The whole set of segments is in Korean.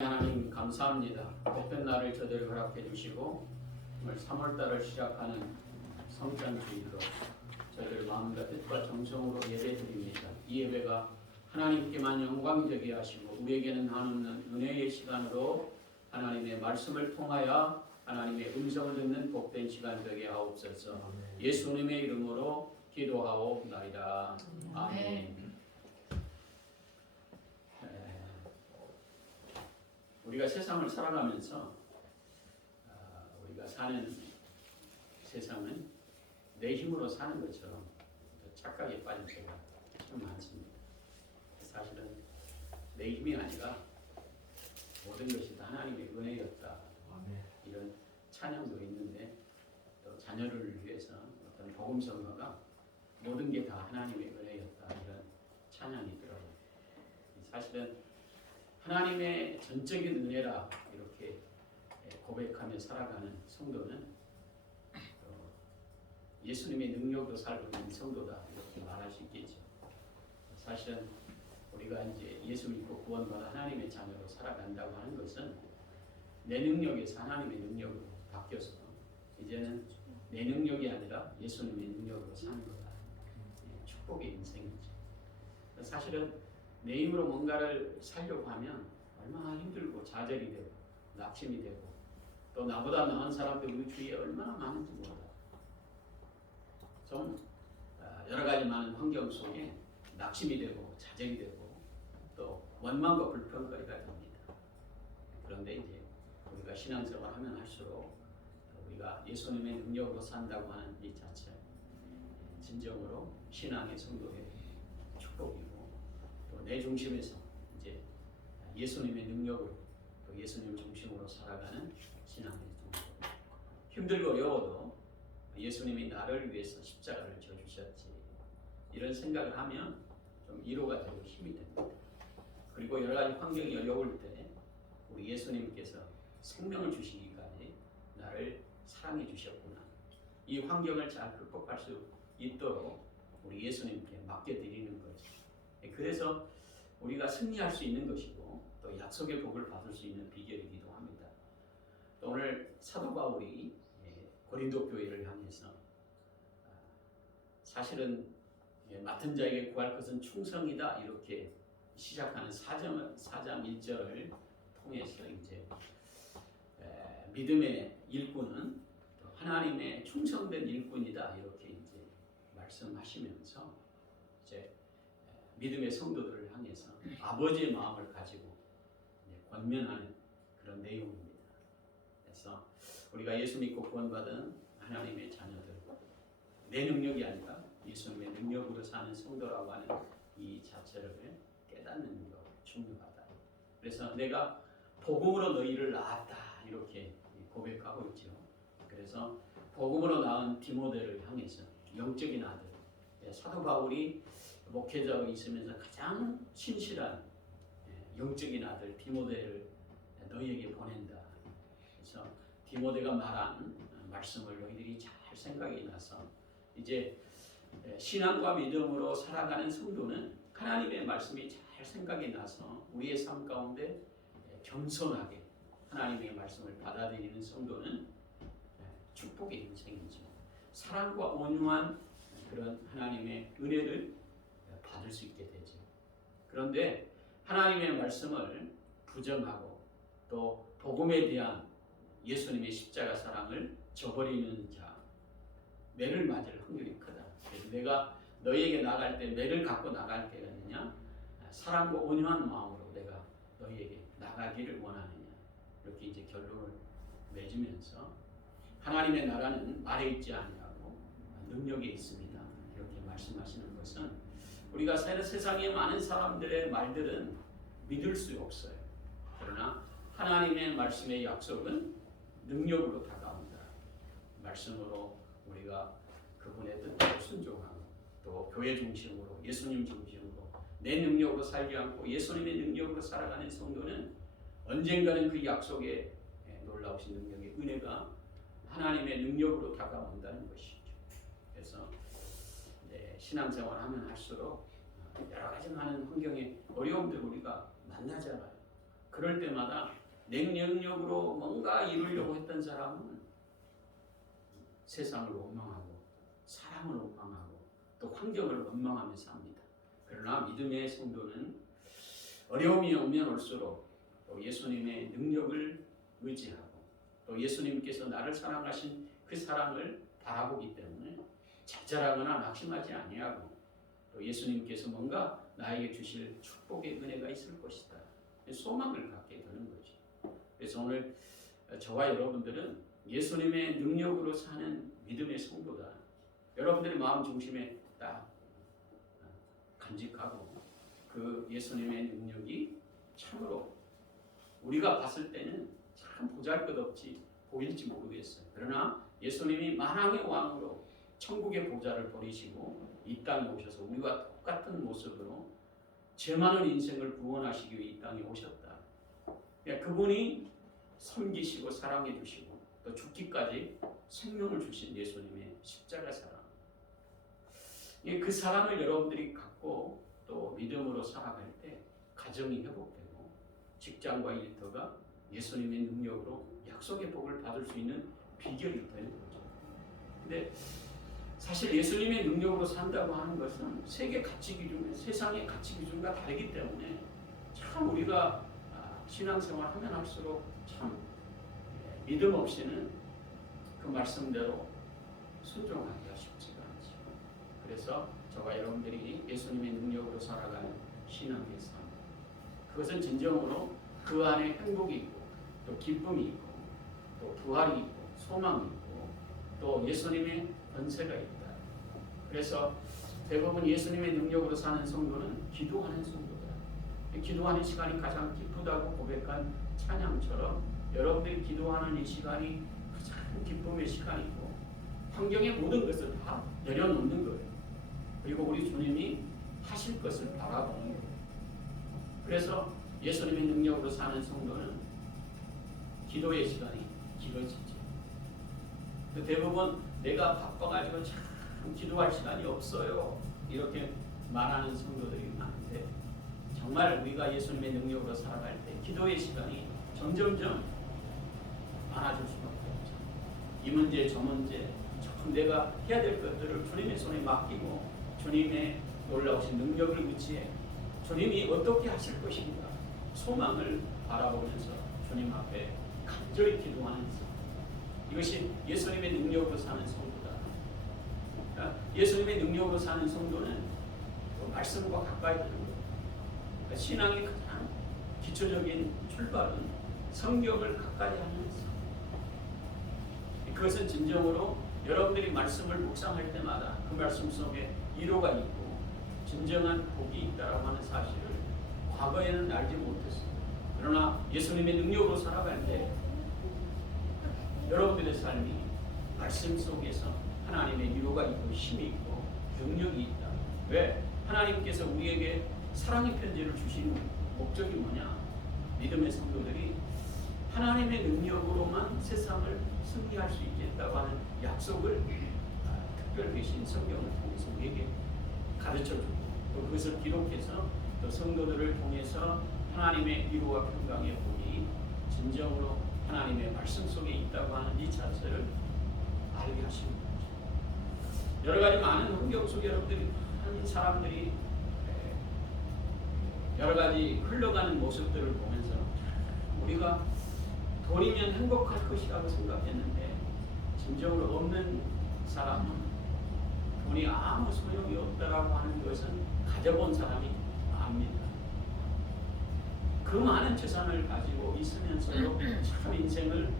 하나님 감사합니다. 복된 날을 저들 허락해 주시고 오늘 3월달을 시작하는 성찬주일로 저희들 마음과 뜻과 정성으로 예배드립니다. 이 예배가 하나님께만 영광이 되게 하시고 우리에게는 한없는 은혜의 시간으로 하나님의 말씀을 통하여 하나님의 음성을 듣는 복된 시간 되게 하옵소서. 예수님의 이름으로 기도하옵나이다. 아멘. 우리가 세상을 살아가면서 우리가 사는 세상은 내 힘으로 사는 것처럼 착각에 빠진 때가 참 많습니다. 사실은 내 힘이 아니라 모든 것이 다 하나님의 은혜였다. 이런 찬양도 있는데 또 자녀를 위해서 어떤 복음성가가 모든 게 다 하나님의 은혜였다. 이런 찬양이 있더라고요. 사실은 하나님의 전적인 은혜라 이렇게 고백하며 살아가는 성도는 예수님의 능력으로 살고 있는 성도다 이렇게 말할 수 있겠죠. 사실은 우리가 이제 예수 믿고 구원받아 하나님의 자녀로 살아간다고 하는 것은 내 능력에서 하나님의 능력으로 바뀌어서 이제는 내 능력이 아니라 예수님의 능력으로 사는 거다. 축복의 인생이죠. 사실은 내 힘으로 뭔가를 살려고 하면 얼마나 힘들고 좌절이 되고 낙심이 되고 또 나보다 나은 사람들 우리 주위에 얼마나 많은지 몰라. 좀 여러 가지 많은 환경 속에 낙심이 되고 좌절이 되고 또 원망과 불평거리가 됩니다. 그런데 이제 우리가 신앙생활 하면 할수록 우리가 예수님의 능력으로 산다고 하는 이 자체 진정으로 신앙의 성도의 축복이고 또 내 중심에서 이제 예수님의 능력으로 또 예수님 중심으로 살아가는 신앙의 성도. 힘들고 어려워도 예수님이 나를 위해서 십자가를 져주셨지 이런 생각을 하면 좀 위로가 되고 힘이 됩니다. 그리고 여러 가지 환경이 어려울 때 우리 예수님께서 생명을 주시기까지 나를 사랑해 주셨구나. 이 환경을 잘 극복할 수 있도록 우리 예수님께 맡겨드리는 거죠. 그래서 우리가 승리할 수 있는 것이고 또 약속의 복을 받을 수 있는 비결이기도 합니다. 또 오늘 사도 바울이 고린도 교회를 향해서 사실은 맡은 자에게 구할 것은 충성이다 이렇게 시작하는 4장 1절을 통해서 이제 믿음의 일꾼은 하나님의 충성된 일꾼이다 이렇게 이제 말씀하시면서 이제 믿음의 성도들을 향해서 아버지의 마음을 가지고 권면하는 그런 내용입니다. 그래서 우리가 예수 믿고 구원받은 하나님의 자녀들, 내 능력이 아니라 예수님의 능력으로 사는 성도라고 하는 이 자체를 깨닫는 것 중요하다. 그래서 내가 복음으로 너희를 낳았다 이렇게 고백하고 있죠. 그래서 복음으로 낳은 디모데를 향해서 영적인 아들, 사도 바울이 목회자로 있으면서 가장 신실한 영적인 아들 디모데를 너희에게 보낸다. 그래서 디모데가 말한 말씀을 너희들이 잘 생각이 나서 이제 신앙과 믿음으로 살아가는 성도는 하나님의 말씀이 잘 생각이 나서 우리의 삶 가운데 겸손하게 하나님의 말씀을 받아들이는 성도는 축복의 인생이죠. 사랑과 온유한 그런 하나님의 은혜를 받을 수 있게 되죠. 그런데 하나님의 말씀을 부정하고 또 복음에 대한 예수님의 십자가 사랑을 저버리는 자, 매를 맞을 확률이 크다. 그래서 내가 너희에게 나갈 때 매를 갖고 나갈 때였느냐, 사랑과 온유한 마음으로 내가 너희에게 나가기를 원하느냐, 이렇게 이제 결론을 맺으면서 하나님의 나라는 말에 있지 아니하고 능력에 있습니다. 이렇게 말씀하시는 것은 우리가 세상에 많은 사람들의 말들은 믿을 수 없어요. 그러나 하나님의 말씀의 약속은 능력으로 다가온다. 말씀으로 우리가 그분의 뜻대로 순종하고 또 교회 중심으로 예수님 중심으로 내 능력으로 살지 않고 예수님의 능력으로 살아가는 성도는 언젠가는 그 약속의 놀라우신 능력의 은혜가 하나님의 능력으로 다가온다는 것이죠. 그래서 신앙생활 하면 할수록 여러 가지 많은 환경의 어려움들을 우리가 만나잖아요. 그럴 때마다 냉정력으로 뭔가 이루려고 했던 사람은 세상을 원망하고 사람을 원망하고 또 환경을 원망하며 삽니다. 그러나 믿음의 성도는 어려움이 오면 올수록 또 예수님의 능력을 의지하고 또 예수님께서 나를 사랑하신 그 사랑을 바라보기 때문에 좌절하거나 낙심하지 아니하고 또 예수님께서 뭔가 나에게 주실 축복의 은혜가 있을 것이다. 소망을 갖게 되는 거죠. 그래서 오늘 저와 여러분들은 예수님의 능력으로 사는 믿음의 성도다. 여러분들의 마음 중심에 딱 간직하고 그 예수님의 능력이 참으로 우리가 봤을 때는 참 보잘것없이 보일지 모르겠어요. 그러나 예수님이 만왕의 왕으로 천국의 보좌를 버리시고 이 땅에 오셔서 우리와 똑같은 모습으로 죄 많은 인생을 구원하시기 위해 이 땅에 오셨다. 그러니까 그분이 섬기시고 사랑해 주시고 또 죽기까지 생명을 주신 예수님의 십자가 사랑. 그 사랑을 여러분들이 갖고 또 믿음으로 살아갈 때 가정이 회복되고 직장과 일터가 예수님의 능력으로 약속의 복을 받을 수 있는 비결이 되는 거죠. 근데 사실 예수님의 능력으로 산다고 하는 것은 세계 가치 기준, 세상의 가치 기준과 다르기 때문에 참 우리가 신앙생활 하면 할수록 참 믿음 없이는 그 말씀대로 순종하기가 쉽지가 않죠. 그래서 저와 여러분들이 예수님의 능력으로 살아가는 신앙의 삶, 그것은 진정으로 그 안에 행복이 있고 또 기쁨이 있고 또 부활이 있고 소망이 있고 또 예수님의 권세가 있다. 그래서 대부분 예수님의 능력으로 사는 성도는 기도하는 성도다. 기도하는 시간이 가장 기쁘다고 고백한 찬양처럼 여러분들이 기도하는 이 시간이 가장 기쁨의 시간이고 환경의 모든 것을 다 내려놓는 거예요. 그리고 우리 주님이 하실 것을 바라보는 거예요. 그래서 예수님의 능력으로 사는 성도는 기도의 시간이 길어지죠. 대부분 내가 바빠가지고 참 기도할 시간이 없어요 이렇게 말하는 성도들이 많은데 정말 우리가 예수님의 능력으로 살아갈 때 기도의 시간이 점점점 많아질 수밖에 없죠. 이 문제 저 문제 참 내가 해야 될 것들을 주님의 손에 맡기고 주님의 놀라우신 능력을 의지해 주님이 어떻게 하실 것인가 소망을 바라보면서 주님 앞에 간절히 기도하는 삶, 이것이 예수님의 능력으로 사는 성도다. 예수님의 능력으로 사는 성도는 말씀과 가까이 되는 거예요. 신앙의 가장 기초적인 출발은 성경을 가까이 하는 삶. 그것은 진정으로 여러분들이 말씀을 묵상할 때마다 그 말씀 속에 위로가 있고 진정한 복이 있다라고 하는 사실을 과거에는 알지 못했어요. 그러나 예수님의 능력으로 살아갈 때 여러분들의 삶이 말씀 속에서 하나님의 위로가 있고 힘이 있고 능력이 있다. 왜? 하나님께서 우리에게 사랑의 편지를 주신 목적이 뭐냐? 믿음의 성도들이 하나님의 능력으로만 세상을 승리할 수 있겠다고 하는 약속을 특별계신 성경을 통해서 우리에게 가르쳐주고 또 그것을 기록해서 또 성도들을 통해서 하나님의 위로와 평강의 복이 진정으로 하나님의 말씀 속에 있다고 하는 이 자체를 알게 하시는 거죠. 여러 가지 많은 환경 속에 여러분들이 한 사람들이 여러 가지 흘러가는 모습들을 보면서 우리가 돈이면 행복할 것이라고 생각했는데 진정으로 없는 사람은 돈이 아무 소용이 없다라고 하는 것은 가져본 사람이 압니다. 그 많은 재산을 가지고 있으면서도 참 인생을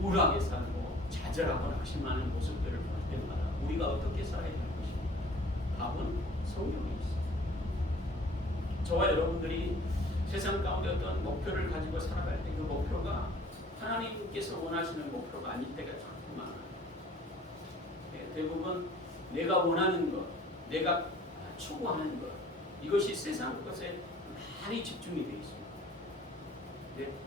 우울하게 살고 좌절하고 낙심하는 모습들을 볼 때마다 우리가 어떻게 살아야 할 것인가? 답은 성경에 있습니다. 저와 여러분들이 세상 가운데 어떤 목표를 가지고 살아갈 때 그 목표가 하나님께서 원하시는 목표가 아닐 때가 자꾸 많아요. 대부분 내가 원하는 것, 내가 추구하는 것, 이것이 세상 것에 많이 집중이 되어 있습니다.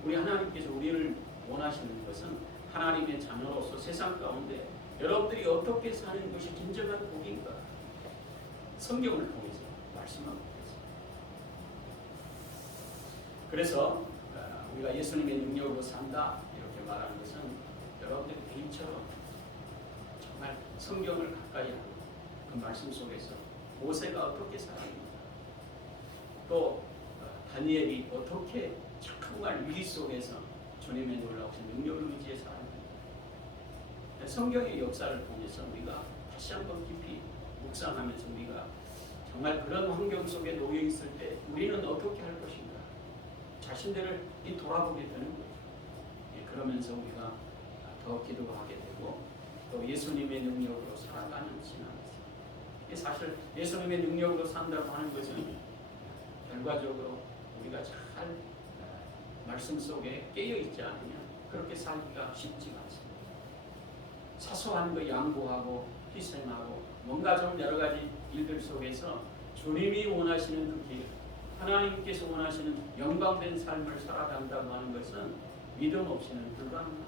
우리 하나님께서 우리를 원하시는 것은 하나님의 자녀로서 세상 가운데 여러분들이 어떻게 사는 것이 진정한 복인가? 성경을 통해서 말씀하고 있습니다. 그래서 우리가 예수님의 능력으로 산다 이렇게 말하는 것은 여러분들이 개인처럼 정말 성경을 가까이 하고 그 말씀 속에서 모세가 어떻게 살았는가, 또 다니엘이 어떻게 정말 위기 속에서 주님의 놀라우신 능력을 의지해 살았는가, 성경의 역사를 통해서 우리가 다시 한번 깊이 묵상하면서 우리가 정말 그런 환경 속에 놓여 있을 때 우리는 어떻게 할 것인가 자신들을 돌아보게 되는 거죠. 그러면서 우리가 더 기도하게 되고 또 예수님의 능력으로 살아가는 신앙이죠. 사실 예수님의 능력으로 산다고 하는 것은 결과적으로 우리가 잘 말씀 속에 깨어 있지 않으면 그렇게 살기가 쉽지가 않습니다. 사소한 거 양보하고 희생하고 뭔가 좀 여러 가지 일들 속에서 주님이 원하시는 그 길, 하나님께서 원하시는 영광된 삶을 살아간다고 하는 것은 믿음 없이는 불가능합니다.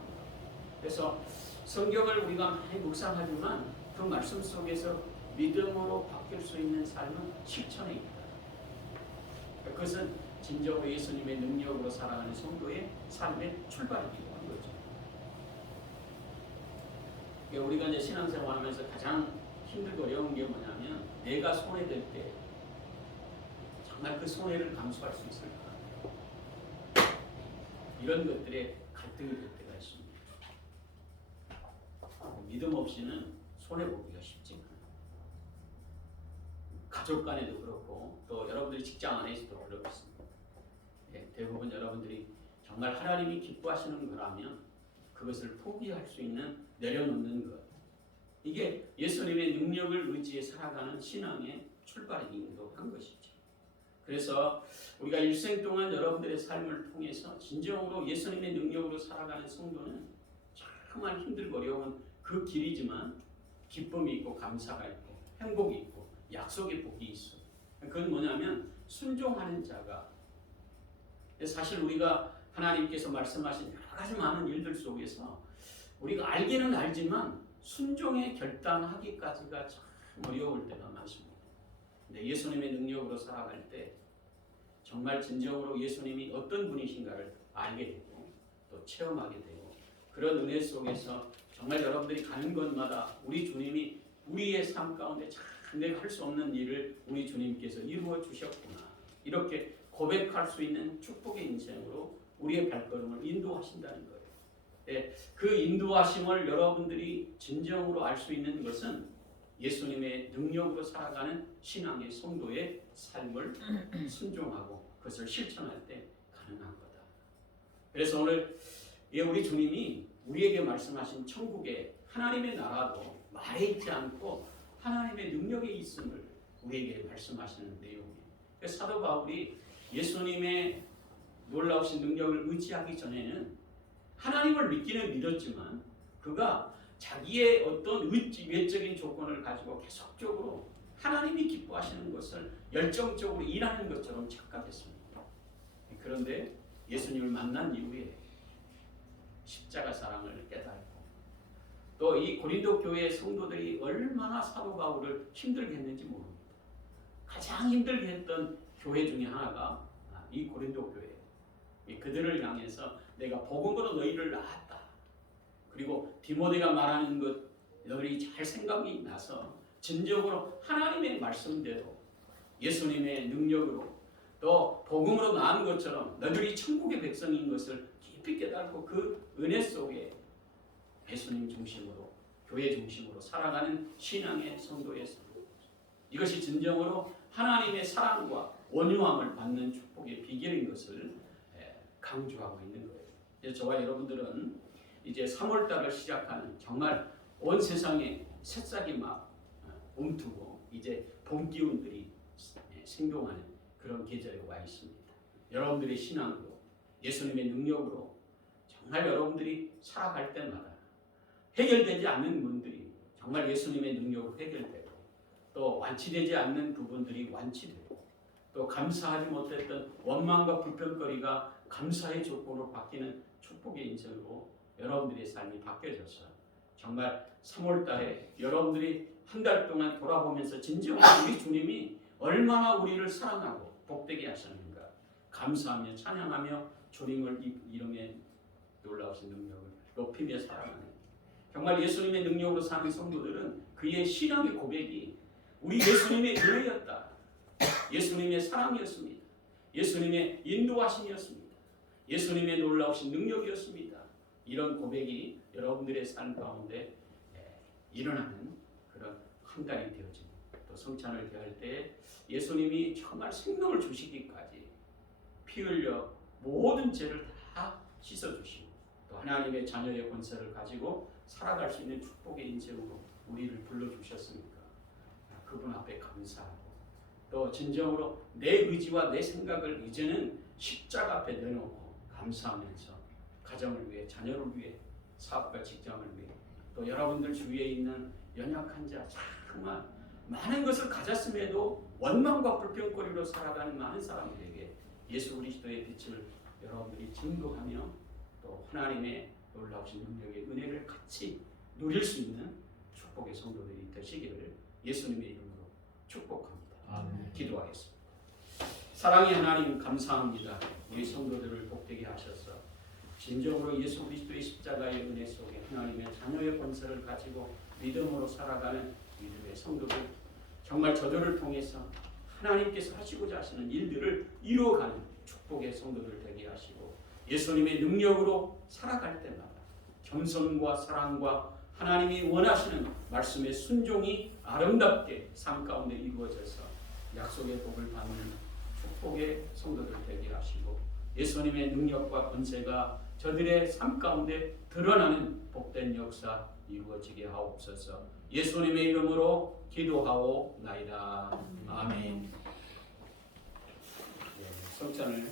그래서 성경을 우리가 많이 묵상하지만 그 말씀 속에서 믿음으로 바뀔 수 있는 삶은 실천에 있다. 그것은 진정으로 예수님의 능력으로 살아가는 성도의 삶의 출발이기도 한 거죠. 우리가 이제 신앙생활하면서 가장 힘들고 어려운 게 뭐냐면 내가 손해될 때 정말 그 손해를 감수할 수 있을까? 이런 것들에 갈등이 될 때가 있습니다. 믿음 없이는 손해보기가 쉽지 않아요. 가족 간에도 그렇고 또 여러분들이 직장 안에서도 그렇고 있습니다. 대부분 여러분들이 정말 하나님이 기뻐하시는 거라면 그것을 포기할 수 있는 내려놓는 것, 이게 예수님의 능력을 의지해 살아가는 신앙의 출발이기도 한 것이죠. 그래서 우리가 일생 동안 여러분들의 삶을 통해서 진정으로 예수님의 능력으로 살아가는 성도는 정말 힘들고 어려운 그 길이지만 기쁨이 있고 감사가 있고 행복이 있고 약속의 복이 있어. 그건 뭐냐면 순종하는 자가, 사실 우리가 하나님께서 말씀하신 여러 가지 많은 일들 속에서 우리가 알기는 알지만 순종에 결단하기까지가 참 어려울 때가 많습니다. 근데 예수님의 능력으로 살아갈 때 정말 진정으로 예수님이 어떤 분이신가를 알게 되고 또 체험하게 되고 그런 은혜 속에서 정말 여러분들이 가는 곳마다 우리 주님이 우리의 삶 가운데 참 내가 할 수 없는 일을 우리 주님께서 이루어 주셨구나, 이렇게 고백할 수 있는 축복의 인생으로 우리의 발걸음을 인도하신다는 거예요. 그 인도하심을 여러분들이 진정으로 알 수 있는 것은 예수님의 능력으로 살아가는 신앙의 성도의 삶을 순종하고 그것을 실천할 때 가능한 거다. 그래서 오늘 우리 주님이 우리에게 말씀하신 천국의 하나님의 나라도 말에 있지 않고 하나님의 능력이 있음을 우리에게 말씀하시는 내용이에요. 사도 바울이 예수님의 놀라우신 능력을 의지하기 전에는 하나님을 믿기는 믿었지만 그가 자기의 어떤 외적인 조건을 가지고 계속적으로 하나님이 기뻐하시는 것을 열정적으로 일하는 것처럼 착각했습니다. 그런데 예수님을 만난 이후에 십자가 사랑을 깨달고 또 이 고린도 교회의 성도들이 얼마나 사도 바울을 힘들게 했는지 모릅니다. 가장 힘들게 했던 교회 중에 하나가 이 고린도 교회. 그들을 향해서 내가 복음으로 너희를 낳았다. 그리고 디모데가 말하는 것 너희들이 잘 생각이 나서 진정으로 하나님의 말씀대로 예수님의 능력으로 또 복음으로 낳은 것처럼 너희들이 천국의 백성인 것을 깊이 깨닫고 그 은혜 속에 예수님 중심으로 교회 중심으로 살아가는 신앙의 성도의 삶, 이것이 진정으로 하나님의 사랑과 온유함을 받는 축복의 비결인 것을 강조하고 있는 거예요. 그래서 저와 여러분들은 이제 3월달을 시작하는 정말 온 세상에 새싹이 막 움트고 이제 봄 기운들이 생동하는 그런 계절에 와 있습니다. 여러분들의 신앙으로 예수님의 능력으로 정말 여러분들이 살아갈 때마다 해결되지 않는 문들이 정말 예수님의 능력으로 해결되고 또 완치되지 않는 부분들이 완치되고 또 감사하지 못했던 원망과 불평거리가 감사의 조건으로 바뀌는 축복의 인생으로 여러분들의 삶이 바뀌어져서 정말 3월달에 여러분들이 한 달 동안 돌아보면서 진정으로 우리 주님이 얼마나 우리를 사랑하고 복되게 하셨는가 감사하며 찬양하며 주님을 이름에 놀라우신 능력을 높이며 살아가는, 정말 예수님의 능력으로 사는 성도들은 그의 신앙의 고백이 우리 예수님의 은혜였다, 예수님의 사랑이었습니다, 예수님의 인도하심이었습니다, 예수님의 놀라우신 능력이었습니다. 이런 고백이 여러분들의 삶 가운데 일어나는 그런 한 달이 되어지고, 또 성찬을 대할 때 예수님이 정말 생명을 주시기까지 피 흘려 모든 죄를 다 씻어주시고, 또 하나님의 자녀의 권세를 가지고 살아갈 수 있는 축복의 인생으로 우리를 불러주셨으니까 그분 앞에 감사하고, 또 진정으로 내 의지와 내 생각을 이제는 십자가 앞에 내놓고 감사하면서 가정을 위해, 자녀를 위해, 사업과 직장을 위해, 또 여러분들 주위에 있는 연약한 자, 정말 많은 것을 가졌음에도 원망과 불평거리로 살아가는 많은 사람들에게 예수 그리스도의 빛을 여러분들이 증거하며 또 하나님의 놀라우신 능력의 은혜를 같이 누릴 수 있는 축복의 성도들이 되시기를 예수님의 이름으로 축복합니다. 아멘. 기도하겠습니다. 사랑의 하나님, 감사합니다. 우리 성도들을 복되게 하셔서 진정으로 예수 그리스도의 십자가의 은혜 속에 하나님의 자녀의 권세를 가지고 믿음으로 살아가는 믿음의 성도들, 정말 저들을 통해서 하나님께서 하시고자 하시는 일들을 이루어가는 축복의 성도들 되게 하시고, 예수님의 능력으로 살아갈 때마다 겸손과 사랑과 하나님이 원하시는 말씀의 순종이 아름답게 삶 가운데 이루어져서 약속의 복을 받는 축복의 성도들 되게 하시고, 예수님의 능력과 권세가 저들의 삶 가운데 드러나는 복된 역사 이루어지게 하옵소서. 예수님의 이름으로 기도하옵나이다. 아멘. 네, 성찬을